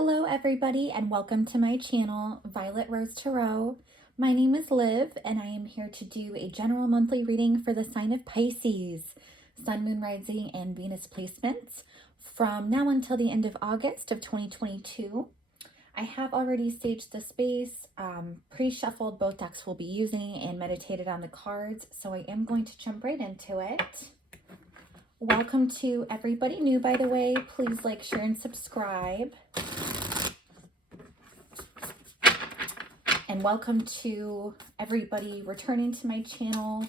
Hello everybody and welcome to my channel, Violet Rose Tarot. My name is Liv and I am here to do a general monthly reading for the sign of Pisces, Sun, Moon, Rising, and Venus placements from now until the end of August of 2022. I have already staged the space, pre-shuffled both decks we'll be using, and meditated on the cards, so I am going to jump right into it. Welcome to everybody new, by the way. Please like, share, and subscribe. And welcome to everybody returning to my channel,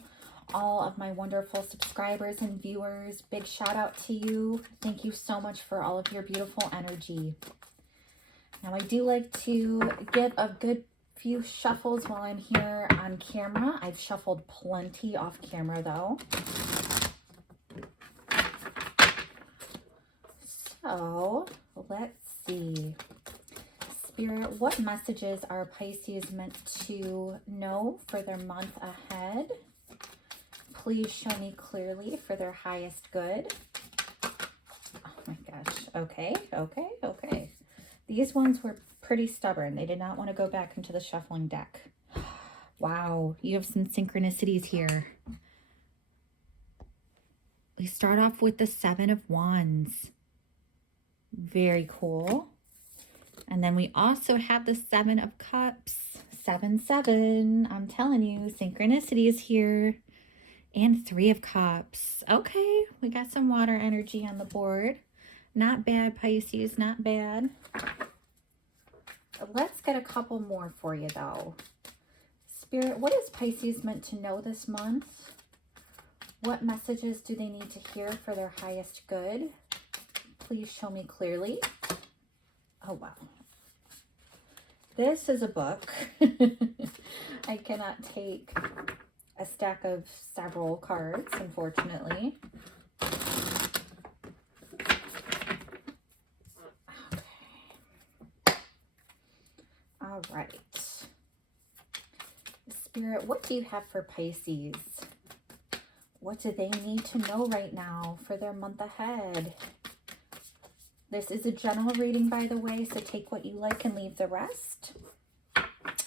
all of my wonderful subscribers and viewers. Big shout out to you. Thank you so much for all of your beautiful energy. Now, I do like to give a good few shuffles while I'm here on camera. I've shuffled plenty off camera though. So let's see. Spirit, what messages are Pisces meant to know for their month ahead? Please show me clearly for their highest good. Oh my gosh. Okay. These ones were pretty stubborn. They did not want to go back into the shuffling deck. Wow, you have some synchronicities here. We start off with the Seven of Wands. Very cool. And then we also have the Seven of Cups. 7-7. I'm telling you, synchronicities here. And Three of Cups. Okay, we got some water energy on the board. Not bad, Pisces, not bad. Let's get a couple more for you, though. Spirit, what is Pisces meant to know this month? What messages do they need to hear for their highest good? Please show me clearly. Oh, wow. This is a book. I cannot take a stack of several cards, unfortunately. Okay. All right. Spirit, what do you have for Pisces? What do they need to know right now for their month ahead? This is a general reading, by the way, so take what you like and leave the rest.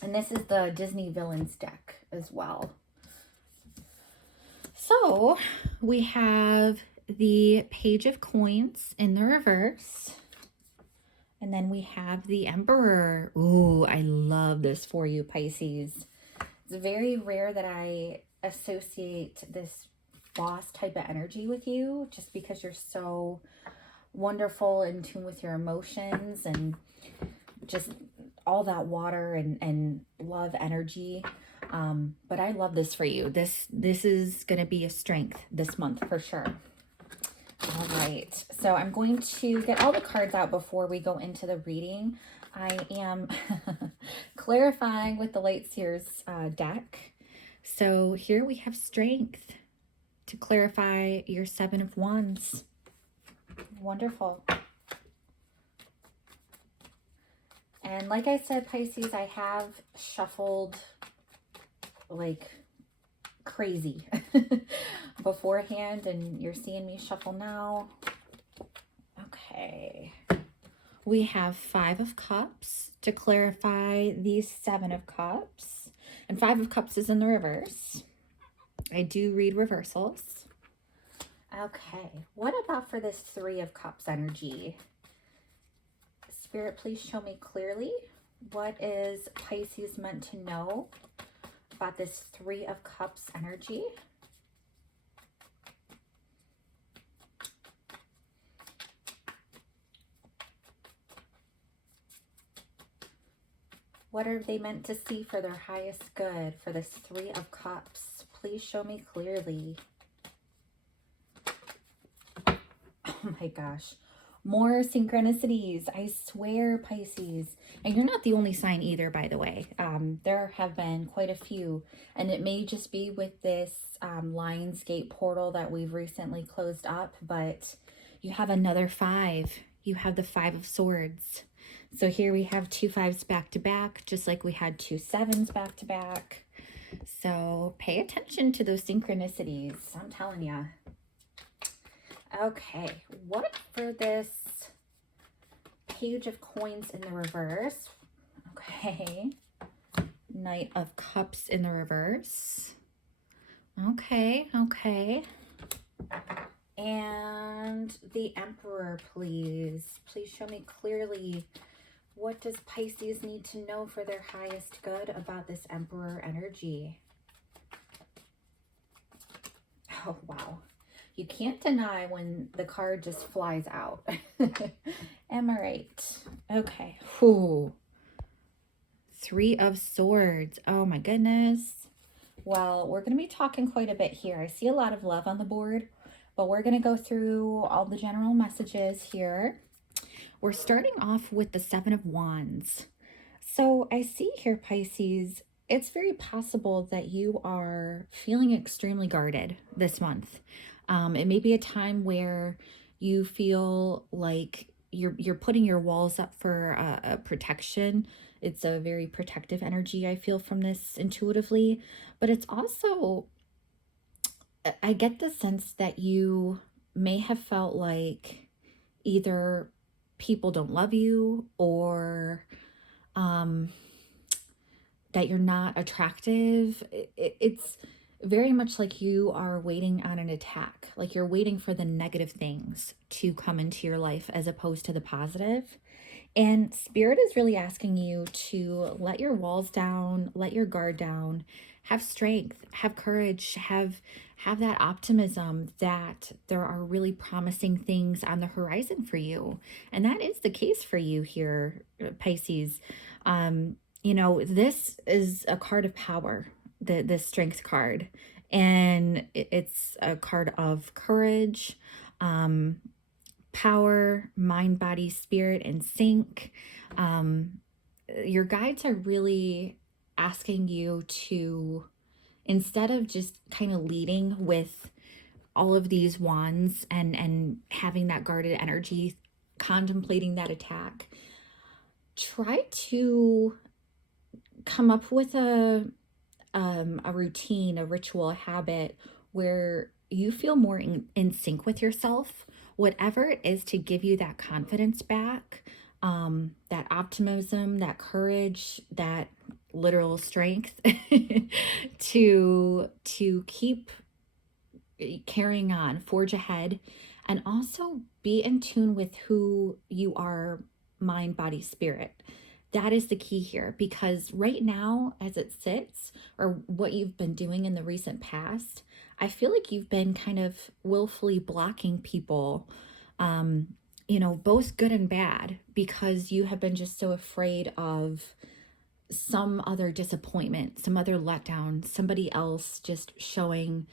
And this is the Disney Villains deck as well. So we have the Page of Coins in the reverse. And then we have the Emperor. Ooh, I love this for you, Pisces. It's very rare that I associate this boss type of energy with you, just because you're so wonderful, in tune with your emotions and just all that water and love energy. But I love this for you. This is going to be a strength this month for sure. All right, so I'm going to get all the cards out before we go into the reading. I am clarifying with the Light Seers deck. So here we have strength to clarify your Seven of Wands. Wonderful. And like I said, Pisces, I have shuffled like crazy beforehand, and you're seeing me shuffle now. Okay. We have Five of Cups to clarify the Seven of Cups. And Five of Cups is in the reverse. I do read reversals. Okay, what about for this Three of Cups energy? Spirit, please show me clearly. What is Pisces meant to know about this Three of Cups energy? What are they meant to see for their highest good for this Three of Cups? Please show me clearly. Oh my gosh. More synchronicities. I swear, Pisces. And you're not the only sign either, by the way. There have been quite a few. And it may just be with this Lionsgate portal that we've recently closed up. But you have another five. You have the Five of Swords. So here we have two fives back to back, just like we had two sevens back to back. So pay attention to those synchronicities. I'm telling you. Okay, what for this Page of Coins in the reverse. Okay. Knight of Cups in the reverse. Okay, okay. And the Emperor, please. Please show me clearly, what does Pisces need to know for their highest good about this Emperor energy? Oh, wow. You can't deny when the card just flies out. Am I right? Okay. Whew. Three of Swords. Oh my goodness. Well, we're going to be talking quite a bit here. I see a lot of love on the board, but we're going to go through all the general messages here. We're starting off with the Seven of Wands. So I see here, Pisces, it's very possible that you are feeling extremely guarded this month. It may be a time where you feel like you're putting your walls up for a protection. It's a very protective energy I feel from this intuitively, but it's also, I get the sense that you may have felt like either people don't love you or that you're not attractive. It's very much like you are waiting on an attack, like you're waiting for the negative things to come into your life as opposed to the positive. And Spirit is really asking you to let your walls down, let your guard down, have strength, have courage, have that optimism that there are really promising things on the horizon for you. And that is the case for you here, Pisces. You know, this is a card of power, the Strength card. And it's a card of courage, power, mind, body, spirit, and sync. Your guides are really asking you to, instead of just kind of leading with all of these wands and having that guarded energy, contemplating that attack, try to come up with a routine, a ritual, a habit where you feel more in sync with yourself, whatever it is to give you that confidence back, that optimism, that courage, that literal strength to keep carrying on, forge ahead, and also be in tune with who you are, mind, body, spirit. That is the key here, because right now, as it sits, or what you've been doing in the recent past, I feel like you've been kind of willfully blocking people, you know, both good and bad, because you have been just so afraid of some other disappointment, some other letdown, somebody else just showing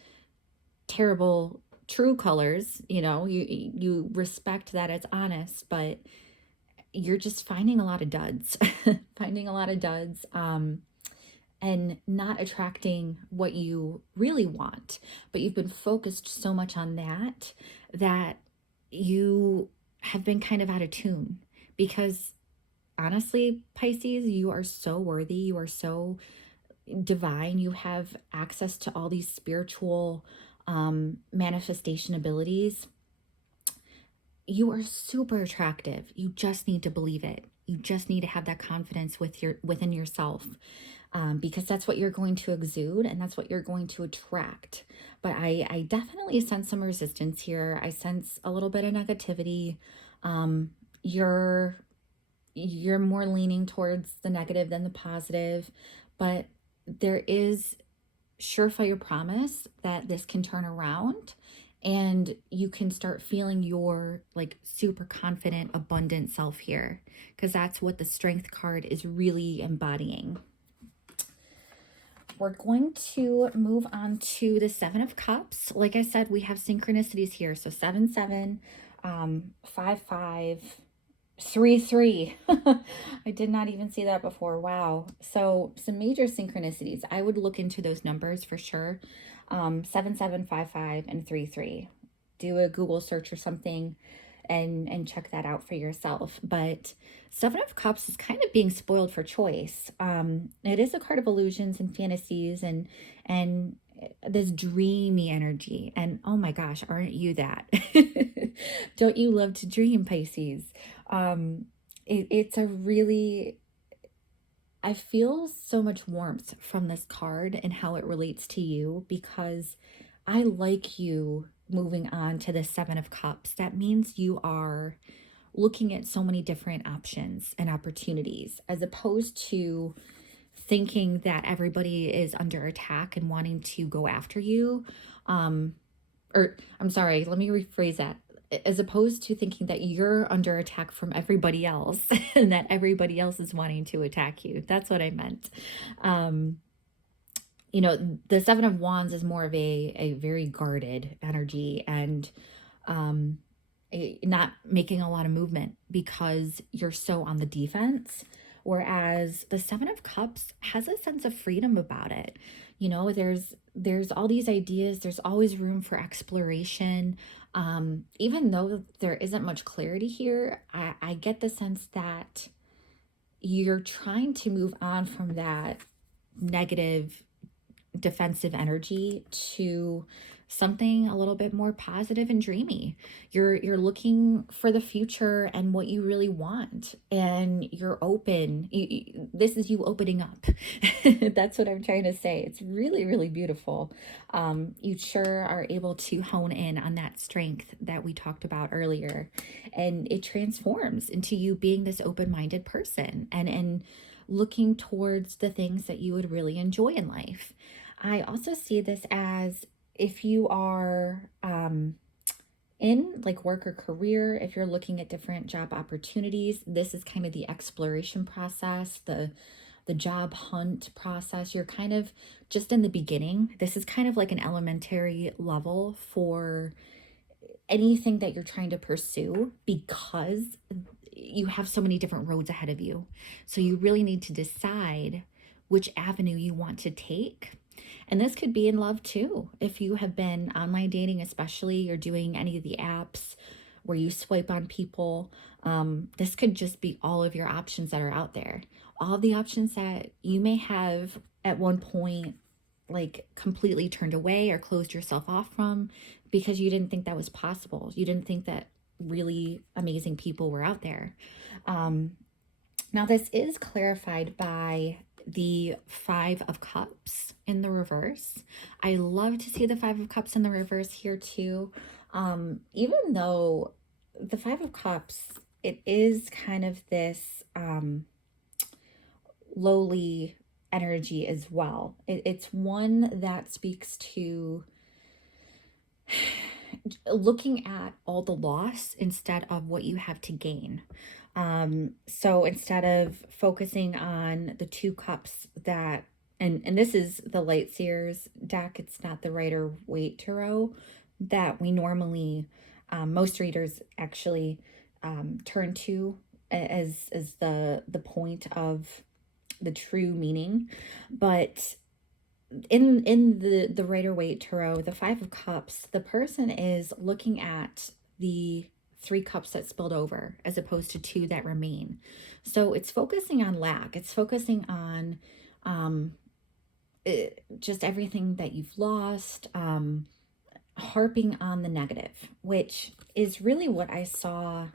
terrible true colors. You know, you respect that it's honest, but you're just finding a lot of duds, finding a lot of duds, and not attracting what you really want. But you've been focused so much on that you have been kind of out of tune, because honestly, Pisces, you are so worthy. You are so divine. You have access to all these spiritual manifestation abilities. You are super attractive. You just need to believe it. You just need to have that confidence within yourself, because that's what you're going to exude and that's what you're going to attract. But I definitely sense some resistance here. I sense a little bit of negativity. You're more leaning towards the negative than the positive, but there is surefire promise that this can turn around and you can start feeling your like super confident, abundant self here, because that's what the Strength card is really embodying. We're going to move on to the Seven of Cups. Like I said, we have synchronicities here. So 7, 7, 5, 5, 3, 3. I did not even see that before. Wow. So some major synchronicities. I would look into those numbers for sure. 7, 7, 5, 5, and 3, 3. Do a Google search or something and check that out for yourself. But Seven of Cups is kind of being spoiled for choice. It is a card of illusions and fantasies and this dreamy energy. And oh my gosh, aren't you that? Don't you love to dream, Pisces? it's a really, I feel so much warmth from this card and how it relates to you, because I like you moving on to the Seven of Cups. That means you are looking at so many different options and opportunities, as opposed to thinking that everybody is under attack and wanting to go after you. Or I'm sorry, let me rephrase that. As opposed to thinking that you're under attack from everybody else and that everybody else is wanting to attack you. That's what I meant. Um, the Seven of Wands is more of a very guarded energy, and um, not making a lot of movement because you're so on the defense. Whereas the Seven of Cups has a sense of freedom about it. There's all these ideas, there's always room for exploration. Even though there isn't much clarity here, I get the sense that you're trying to move on from that negative defensive energy to something a little bit more positive and dreamy. You're looking for the future and what you really want, and you're open. This is you opening up. That's what I'm trying to say. It's really, really beautiful. You sure are able to hone in on that strength that we talked about earlier, and it transforms into you being this open-minded person and looking towards the things that you would really enjoy in life. I also see this as, if you are in like work or career, if you're looking at different job opportunities, this is kind of the exploration process, the job hunt process. You're kind of just in the beginning. This is kind of like an elementary level for anything that you're trying to pursue, because you have so many different roads ahead of you. So you really need to decide which avenue you want to take. And this could be in love too. If you have been online dating, especially, or doing any of the apps where you swipe on people, this could just be all of your options that are out there. All of the options that you may have at one point like completely turned away or closed yourself off from because you didn't think that was possible. You didn't think that really amazing people were out there. Now, this is clarified by the Five of Cups in the reverse. I love to see the Five of Cups in the reverse here too. Even though the Five of Cups, it is kind of this lowly energy as well. It's one that speaks to looking at all the loss instead of what you have to gain. So instead of focusing on the two cups that, and this is the Light Seers deck, it's not the Rider Waite Tarot that we normally, most readers actually turn to as the point of the true meaning. But in the Rider Waite Tarot, the Five of Cups, the person is looking at the three cups that spilled over as opposed to two that remain. So it's focusing on lack. It's focusing on just everything that you've lost, harping on the negative, which is really what I saw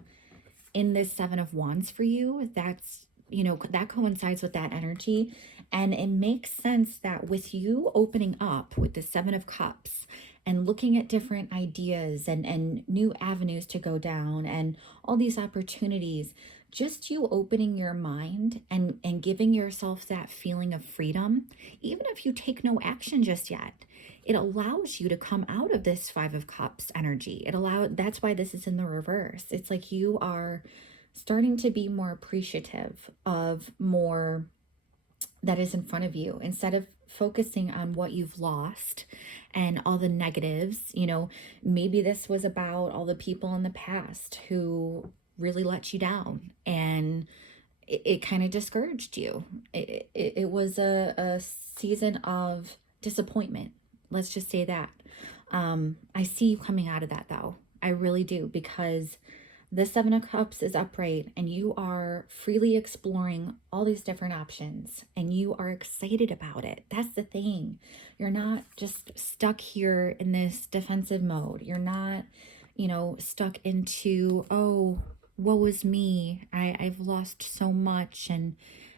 in this Seven of Wands for you. That's, that coincides with that energy. And it makes sense that with you opening up with the Seven of Cups and looking at different ideas and new avenues to go down and all these opportunities, just you opening your mind and giving yourself that feeling of freedom, even if you take no action just yet, it allows you to come out of this Five of Cups energy. That's why this is in the reverse. It's like you are starting to be more appreciative of more that is in front of you, instead of focusing on what you've lost and all the negatives. Maybe this was about all the people in the past who really let you down, and it kind of discouraged you. It was a season of disappointment. Let's just say that. I see you coming out of that though. I really do, because the Seven of Cups is upright and you are freely exploring all these different options and you are excited about it. That's the thing. You're not just stuck here in this defensive mode. You're not, stuck into, oh, woe is me. I've lost so much and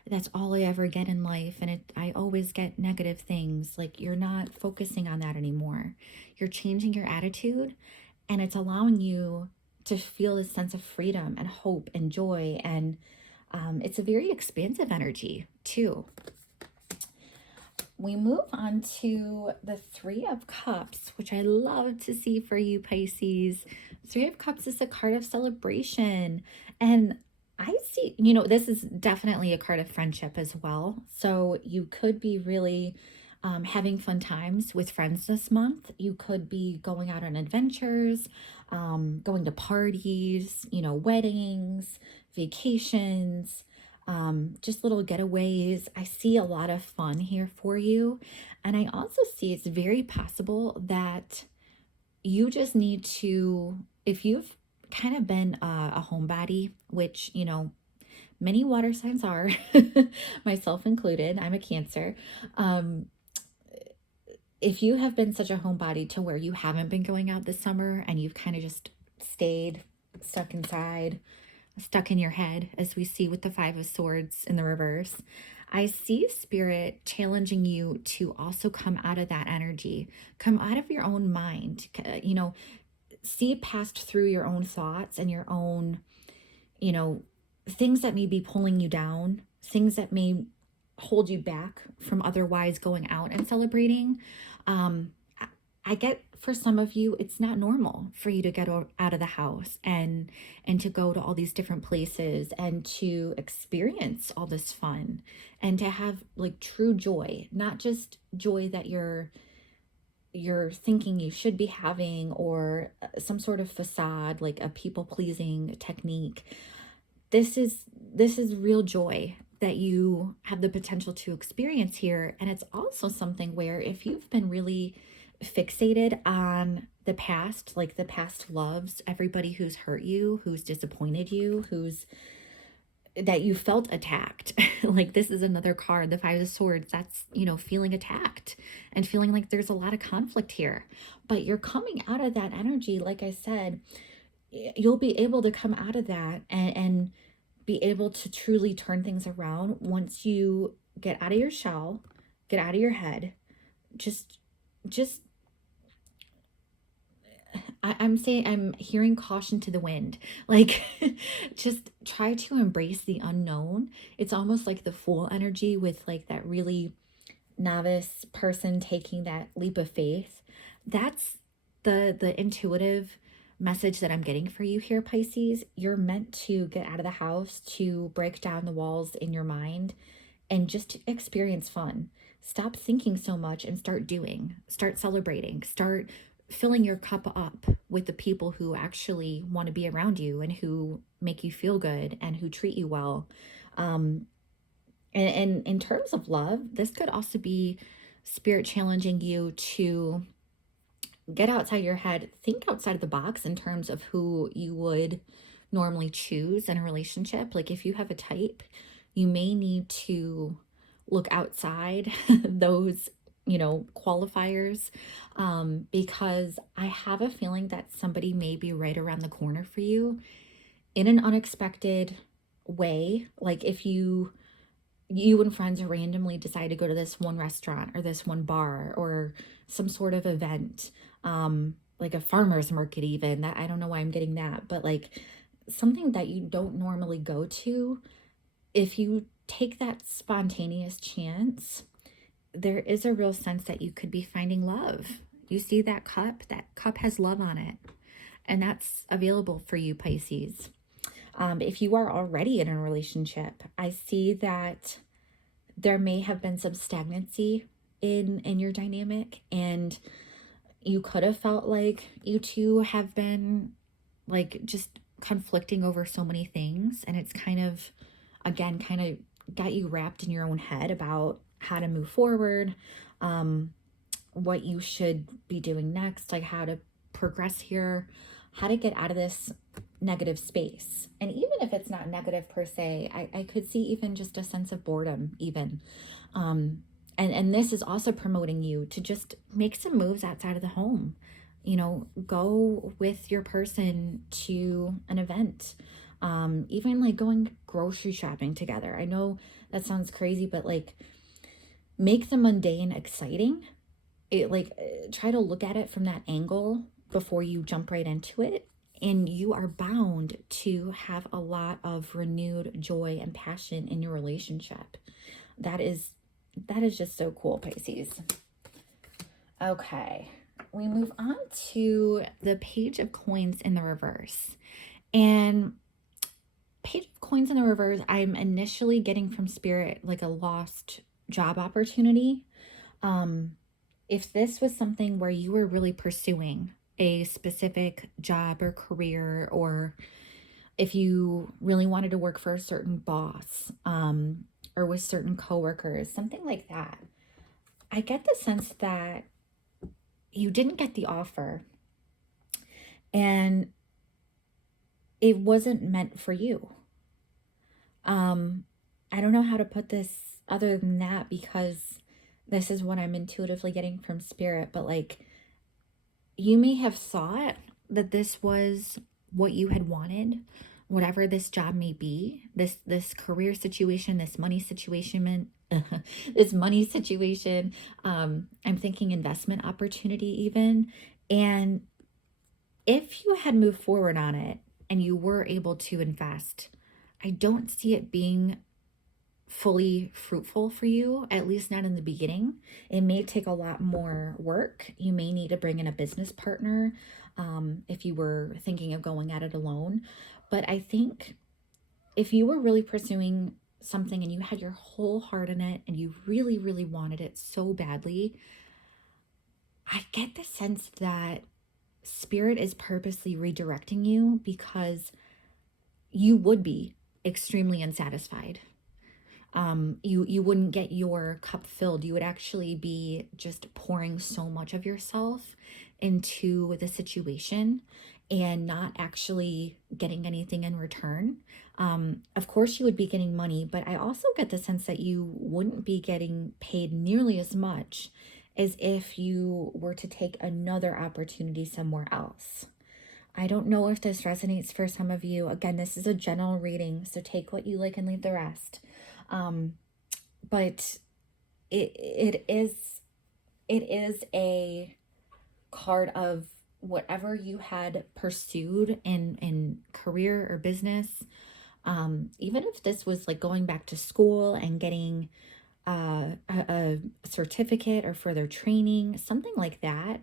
that's all I ever get in life. And I always get negative things. Like you're not focusing on that anymore. You're changing your attitude and it's allowing you to feel this sense of freedom and hope and joy. And it's a very expansive energy too. We move on to the Three of Cups, which I love to see for you, Pisces. Three of Cups is a card of celebration. And I see, this is definitely a card of friendship as well. So you could be really having fun times with friends this month. You could be going out on adventures, going to parties, weddings, vacations, just little getaways. I see a lot of fun here for you. And I also see it's very possible that you just need to, if you've kind of been a homebody, which, many water signs are, myself included, I'm a Cancer. If you have been such a homebody to where you haven't been going out this summer and you've kind of just stayed stuck inside, stuck in your head, as we see with the Five of Swords in the reverse, I see Spirit challenging you to also come out of that energy, come out of your own mind, see past through your own thoughts and your own, things that may be pulling you down, things that may hold you back from otherwise going out and celebrating. I get for some of you, it's not normal for you to get out of the house and to go to all these different places and to experience all this fun and to have like true joy, not just joy that you're thinking you should be having or some sort of facade, like a people-pleasing technique. This is real joy that you have the potential to experience here. And it's also something where if you've been really fixated on the past, like the past loves, everybody who's hurt you, who's disappointed you, that you felt attacked. Like this is another card, the Five of Swords, that's, feeling attacked and feeling like there's a lot of conflict here. But you're coming out of that energy, like I said, you'll be able to come out of that and be able to truly turn things around once you get out of your shell, get out of your head. Just I'm hearing caution to the wind. Like, just try to embrace the unknown. It's almost like the Fool energy with like that really novice person taking that leap of faith. That's the intuitive message that I'm getting for you here, Pisces. You're meant to get out of the house, to break down the walls in your mind and just experience fun. Stop thinking so much and start doing, start celebrating, start filling your cup up with the people who actually want to be around you and who make you feel good and who treat you well. And in terms of love, this could also be Spirit challenging you to get outside your head, think outside of the box in terms of who you would normally choose in a relationship. Like if you have a type, you may need to look outside those, qualifiers, because I have a feeling that somebody may be right around the corner for you in an unexpected way. Like if you and friends randomly decide to go to this one restaurant or this one bar or some sort of event, like a farmer's market even, that I don't know why I'm getting that, but like something that you don't normally go to. If you take that spontaneous chance, there is a real sense that you could be finding love. You see that cup has love on it, and that's available for you, Pisces. If you are already in a relationship, I see that there may have been some stagnancy in your dynamic, and you could have felt like you two have been like just conflicting over so many things, and it's kind of got you wrapped in your own head about how to move forward, what you should be doing next, like how to progress here, how to get out of this negative space. And even if it's not negative per se, I could see even just a sense of boredom even. And this is also promoting you to just make some moves outside of the home. Go with your person to an event, Even like going grocery shopping together. I know that sounds crazy, but like make the mundane exciting. Try to look at it from that angle before you jump right into it. And you are bound to have a lot of renewed joy and passion in your relationship. That is just so cool, Pisces. Okay, we move on to the Page of Coins in the reverse. And Page of Coins in the reverse, I'm initially getting from Spirit like a lost job opportunity. If this was something where you were really pursuing a specific job or career, or if you really wanted to work for a certain boss, or with certain coworkers, something like that, I get the sense that you didn't get the offer and it wasn't meant for you. I don't know how to put this other than that, because this is what I'm intuitively getting from Spirit, but like, you may have thought that this was what you had wanted, whatever this job may be, this career situation, this money situation, this money situation. I'm thinking investment opportunity even. And if you had moved forward on it and you were able to invest, I don't see it being fully fruitful for you, at least not in the beginning. It may take a lot more work. You may need to bring in a business partner if you were thinking of going at it alone. But I think if you were really pursuing something and you had your whole heart in it and you really, really wanted it so badly, I get the sense that Spirit is purposely redirecting you because you would be extremely unsatisfied. You wouldn't get your cup filled. You would actually be just pouring so much of yourself into the situation and not actually getting anything in return. Of course, you would be getting money, but I also get the sense that you wouldn't be getting paid nearly as much as if you were to take another opportunity somewhere else. I don't know if this resonates for some of you. Again, this is a general reading, so take what you like and leave the rest. But it is a card of whatever you had pursued in career or business. Even if this was like going back to school and getting a certificate or further training, something like that,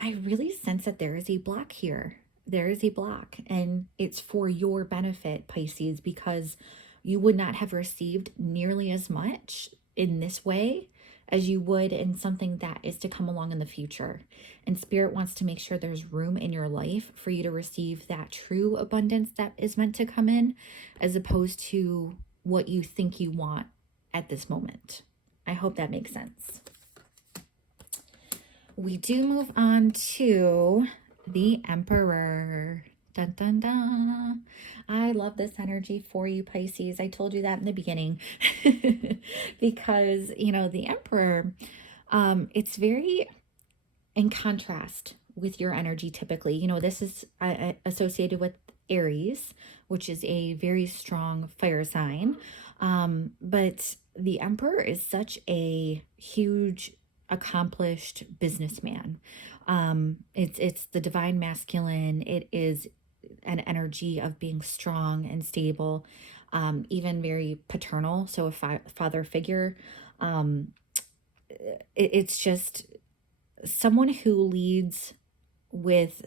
I really sense that there is a block here. There is a block, and it's for your benefit, Pisces, because you would not have received nearly as much in this way as you would in something that is to come along in the future. And Spirit wants to make sure there's room in your life for you to receive that true abundance that is meant to come in, as opposed to what you think you want at this moment. I hope that makes sense. We do move on to the Emperor. Dun, dun, dun. I love this energy for you, Pisces. I told you that in the beginning because, the Emperor, it's very in contrast with your energy typically. This is associated with Aries, which is a very strong fire sign. But the Emperor is such a huge, accomplished businessman. It's the divine masculine. It is an energy of being strong and stable, even very paternal. So a father figure. It's just someone who leads with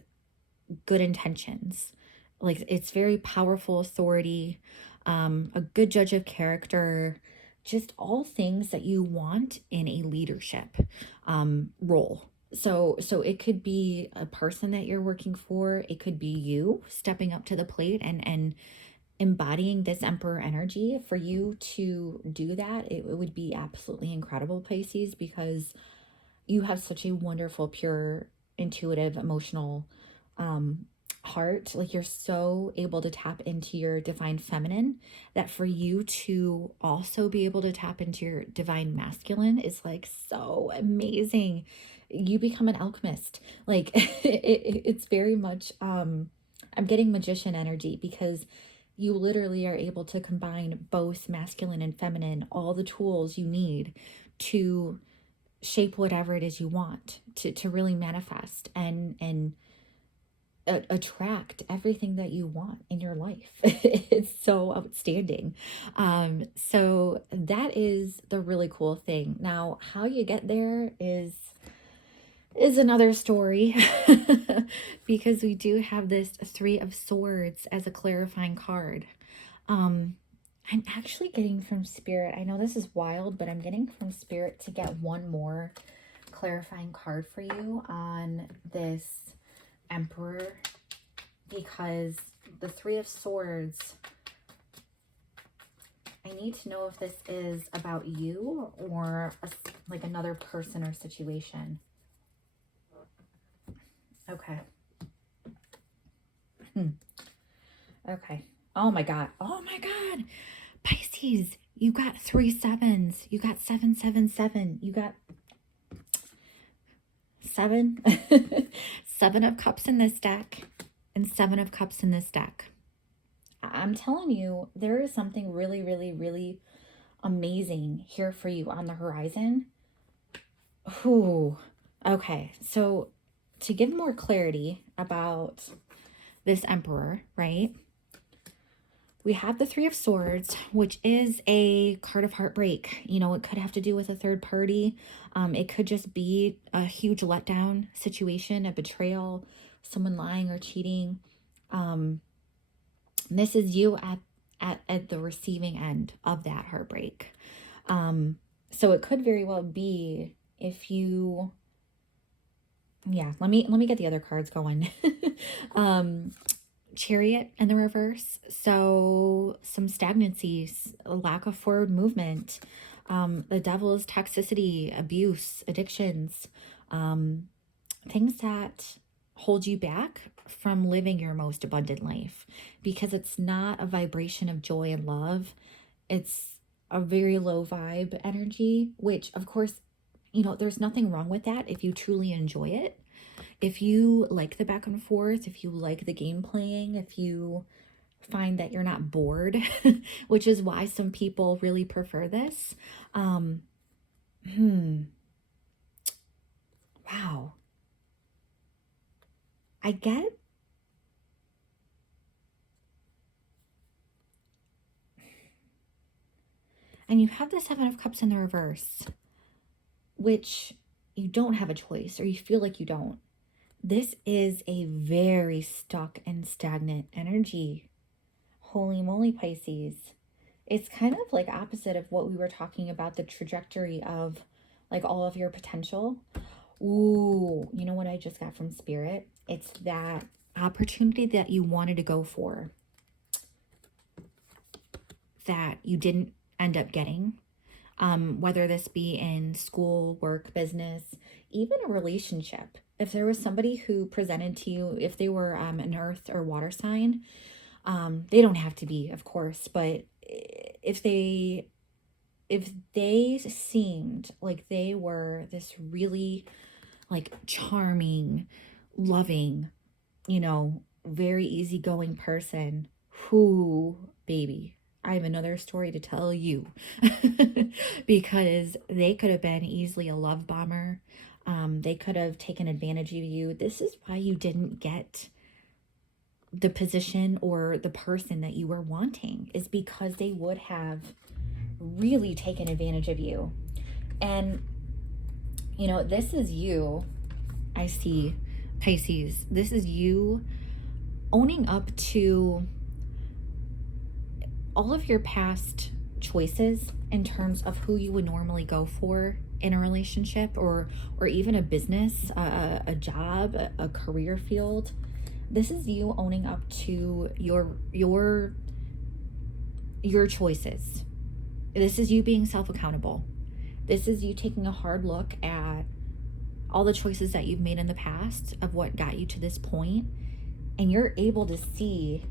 good intentions. Like, it's very powerful authority, a good judge of character, just all things that you want in a leadership role. So it could be a person that you're working for. It could be you stepping up to the plate and embodying this Emperor energy. For you to do that, it would be absolutely incredible, Pisces, because you have such a wonderful, pure, intuitive, emotional heart. Like, you're so able to tap into your divine feminine that for you to also be able to tap into your divine masculine is like so amazing. You become an alchemist. Like it's very much I'm getting magician energy because you literally are able to combine both masculine and feminine, all the tools you need to shape whatever it is you want, to really manifest and attract everything that you want in your life. It's so outstanding. So that is the really cool thing. Now, how you get there is another story because we do have this Three of Swords as a clarifying card. I'm actually getting from Spirit, I know this is wild, but I'm getting from Spirit to get one more clarifying card for you on this Emperor, because the Three of Swords, I need to know if this is about you or like another person or situation. Okay. Okay. Oh my God. Oh my God. Pisces, you got 3 sevens. You got 777. You got 7. 7 of Cups in this deck and 7 of Cups in this deck. I'm telling you, there is something really, really, really amazing here for you on the horizon. Ooh. Okay. So to give more clarity about this Emperor, right? We have the Three of Swords, which is a card of heartbreak. You know, it could have to do with a third party. It could just be a huge letdown situation, a betrayal, someone lying or cheating. This is you at the receiving end of that heartbreak. So it could very well be if you, yeah, let me get the other cards going. Chariot in the reverse, so some stagnancies, a lack of forward movement. The Devil is toxicity, abuse, addictions, things that hold you back from living your most abundant life, because it's not a vibration of joy and love. It's a very low vibe energy, which of course, you know, there's nothing wrong with that if you truly enjoy it. If you like the back and forth, if you like the game playing, if you find that you're not bored, which is why some people really prefer this. Wow. I get. And you have the Seven of Cups in the reverse, which you don't have a choice, or you feel like you don't. This is a very stuck and stagnant energy. Holy moly, Pisces. It's kind of like opposite of what we were talking about, the trajectory of like all of your potential. Ooh, you know what I just got from Spirit? It's that opportunity that you wanted to go for that you didn't end up getting. Whether this be in school, work, business, even a relationship. If there was somebody who presented to you, if they were an earth or water sign, they don't have to be, of course, but if they seemed like they were this really like charming, loving, you know, very easygoing person, who, baby, I have another story to tell you. Because they could have been easily a love bomber. They could have taken advantage of you. This is why you didn't get the position or the person that you were wanting, is because they would have really taken advantage of you. And, you know, this is you, I see, Pisces. This is you owning up to all of your past choices in terms of who you would normally go for in a relationship, or even a business, a job, a career field. This is you owning up to your choices. This is you being self-accountable. This is you taking a hard look at all the choices that you've made in the past of what got you to this point, and you're able to see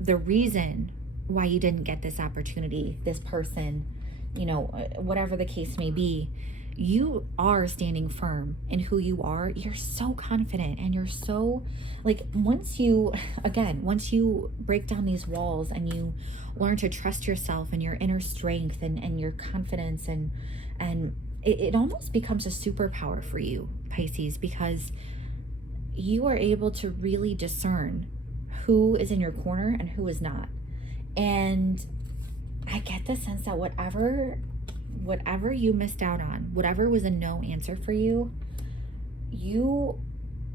the reason why you didn't get this opportunity, this person, you know, whatever the case may be. you are standing firm in who you are. You're so confident, and you're so, like, once you break down these walls and you learn to trust yourself and your inner strength and your confidence, and it almost becomes a superpower for you, Pisces, because you are able to really discern who is in your corner and who is not. And I get the sense that whatever you missed out on, whatever was a no answer for you, you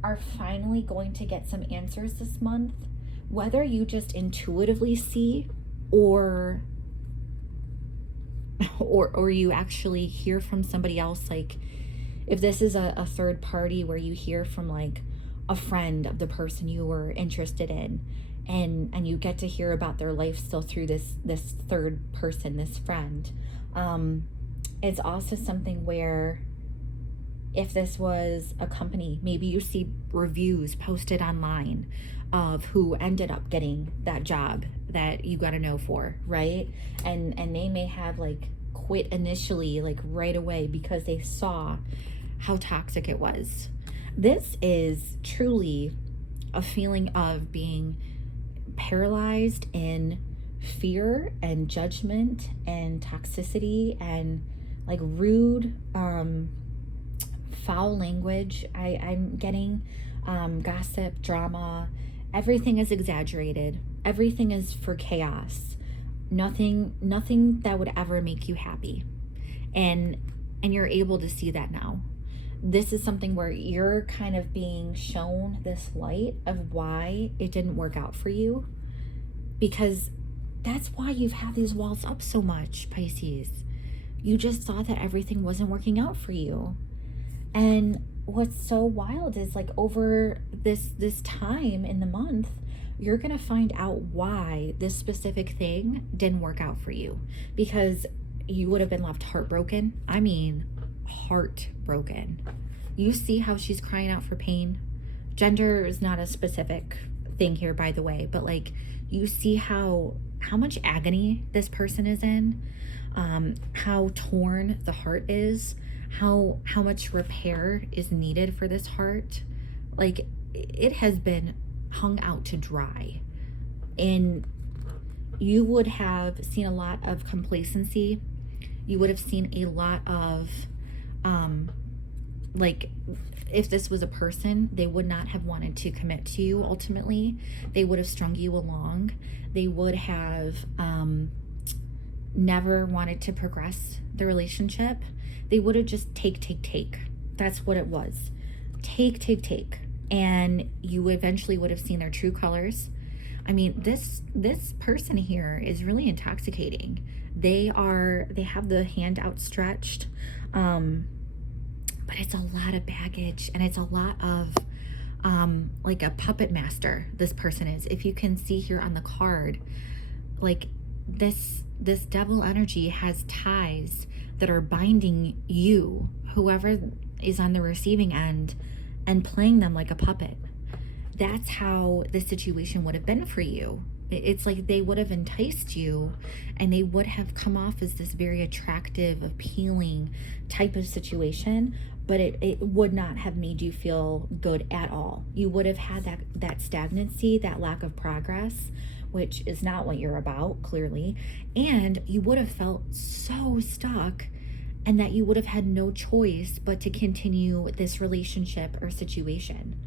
are finally going to get some answers this month, whether you just intuitively see or you actually hear from somebody else. Like, if this is a third party where you hear from like a friend of the person you were interested in, and you get to hear about their life still through this third person, this friend. It's also something where, if this was a company, maybe you see reviews posted online of who ended up getting that job that you got to know for, right? And they may have like quit initially, like right away, because they saw how toxic it was. This is truly a feeling of being paralyzed in fear and judgment and toxicity and like rude, foul language. I'm getting gossip, drama. Everything is exaggerated. Everything is for chaos. Nothing that would ever make you happy. And you're able to see that now. This is something where you're kind of being shown this light of why it didn't work out for you, because that's why you've had these walls up so much, Pisces. You just thought that everything wasn't working out for you. And what's so wild is, like, over this time in the month, you're going to find out why this specific thing didn't work out for you, because you would have been left heartbroken. I mean, heartbroken. You see how she's crying out for pain. Gender is not a specific thing here, by the way, but like, you see how much agony this person is in, how torn the heart is, how much repair is needed for this heart. Like, it has been hung out to dry, and you would have seen a lot of complacency. You would have seen a lot of like, if this was a person, they would not have wanted to commit to you. Ultimately, they would have strung you along. They would have never wanted to progress the relationship. They would have just take. That's what it was. Take. And you eventually would have seen their true colors. I mean, this person here is really intoxicating. They have the hand outstretched, but it's a lot of baggage, and it's a lot of like a puppet master. This person is, if you can see here on the card, like this devil energy has ties that are binding you, whoever is on the receiving end, and playing them like a puppet. That's how the situation would have been for you. It's like they would have enticed you, and they would have come off as this very attractive, appealing type of situation, but it would not have made you feel good at all. You would have had that stagnancy, that lack of progress, which is not what you're about, clearly. And you would have felt so stuck, and that you would have had no choice but to continue this relationship or situation.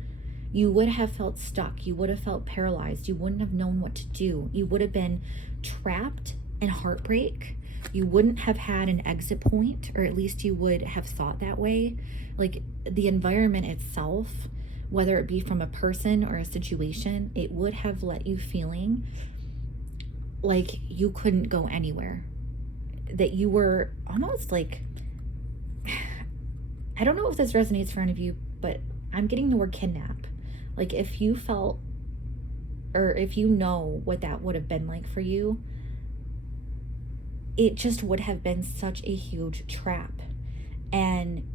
You would have felt stuck. You would have felt paralyzed. You wouldn't have known what to do. You would have been trapped in heartbreak. You wouldn't have had an exit point, or at least you would have thought that way. Like, the environment itself, whether it be from a person or a situation, it would have let you feeling like you couldn't go anywhere. That you were almost like, I don't know if this resonates for any of you, but I'm getting the word kidnap. Like, if you felt, or if you know what that would have been like for you, it just would have been such a huge trap. And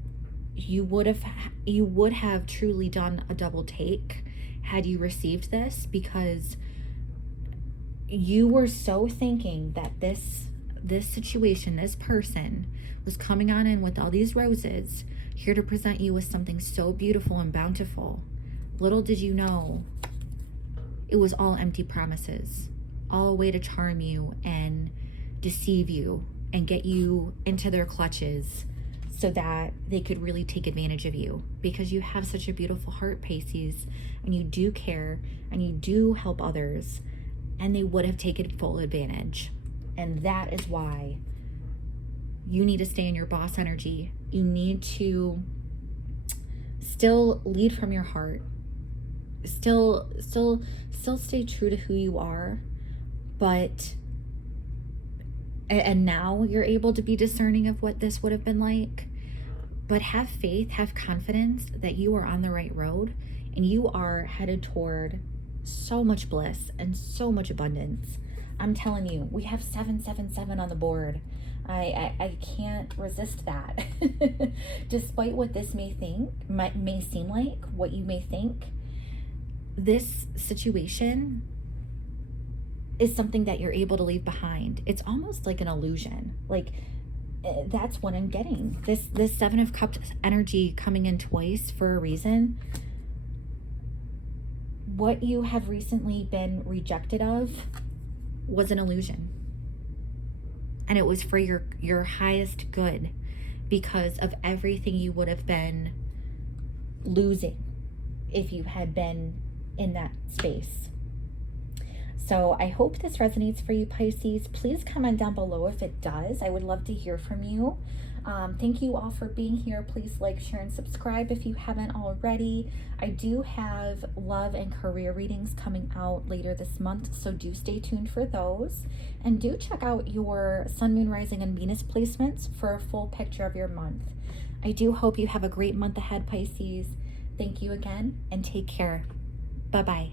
you would have truly done a double take had you received this, because you were so thinking that this situation, this person was coming on in with all these roses, here to present you with something so beautiful and bountiful. Little did you know, it was all empty promises, all a way to charm you and deceive you and get you into their clutches so that they could really take advantage of you, because you have such a beautiful heart, Pisces, and you do care and you do help others, and they would have taken full advantage. And that is why you need to stay in your boss energy. You need to still lead from your heart. Still stay true to who you are, but and now you're able to be discerning of what this would have been like. But have faith, have confidence that you are on the right road and you are headed toward so much bliss and so much abundance. I'm telling you, we have 777 on the board. I can't resist that. Despite what this may seem like, what you may think, this situation is something that you're able to leave behind. It's almost like an illusion. Like, that's what I'm getting. This Seven of Cups energy coming in twice for a reason. What you have recently been rejected of was an illusion. And it was for your highest good, because of everything you would have been losing if you had been in that space. So I hope this resonates for you, Pisces. Please comment down below if it does. I would love to hear from you. Thank you all for being here. Please like, share, and subscribe if you haven't already. I do have love and career readings coming out later this month, so do stay tuned for those. And do check out your Sun, Moon, Rising, and Venus placements for a full picture of your month. I do hope you have a great month ahead, Pisces. Thank you again, and take care. Bye-bye.